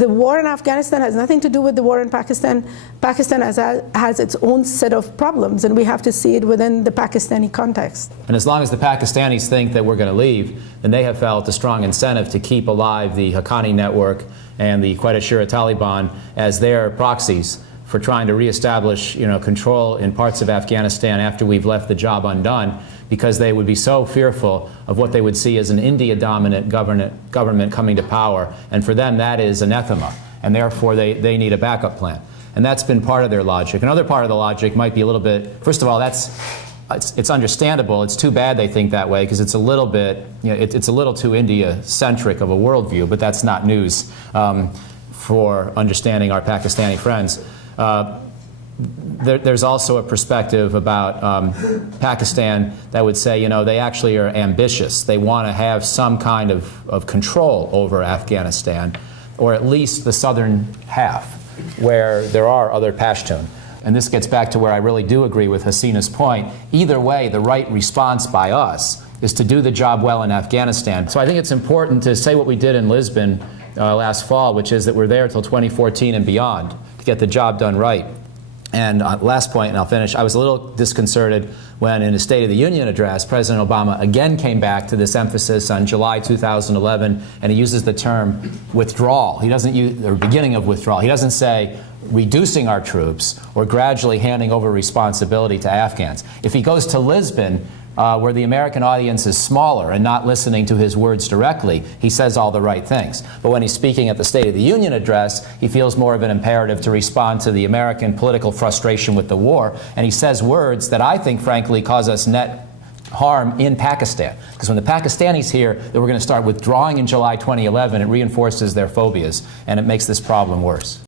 the war in Afghanistan has nothing to do with the war in Pakistan. Pakistan has its own set of problems, and we have to see it within the Pakistani context. And as long as the Pakistanis think that we're going to leave, then they have felt a strong incentive to keep alive the Haqqani network and the Quetta-Shura Taliban as their proxies for trying to reestablish, control in parts of Afghanistan after we've left the job undone, because they would be so fearful of what they would see as an India-dominant government coming to power. And for them, that is anathema. And therefore, they need a backup plan. And that's been part of their logic. Another part of the logic might be a little bit, first of all, it's understandable. It's too bad they think that way, because it's a little bit, it's a little too India-centric of a worldview, but that's not news for understanding our Pakistani friends. There's also a perspective about Pakistan that would say, they actually are ambitious. They want to have some kind of control over Afghanistan, or at least the southern half, where there are other Pashtun. And this gets back to where I really do agree with Hassina's point. Either way, the right response by us is to do the job well in Afghanistan. So I think it's important to say what we did in Lisbon last fall, which is that we're there till 2014 and beyond to get the job done right. And last point, and I'll finish, I was a little disconcerted when in his State of the Union address, President Obama again came back to this emphasis on July 2011, and he uses the term withdrawal. He doesn't use, or beginning of withdrawal. He doesn't say reducing our troops or gradually handing over responsibility to Afghans. If he goes to Lisbon, where the American audience is smaller and not listening to his words directly, he says all the right things. But when he's speaking at the State of the Union address, he feels more of an imperative to respond to the American political frustration with the war, and he says words that I think, frankly, cause us net harm in Pakistan. Because when the Pakistanis hear that we're going to start withdrawing in July 2011, it reinforces their phobias, and it makes this problem worse.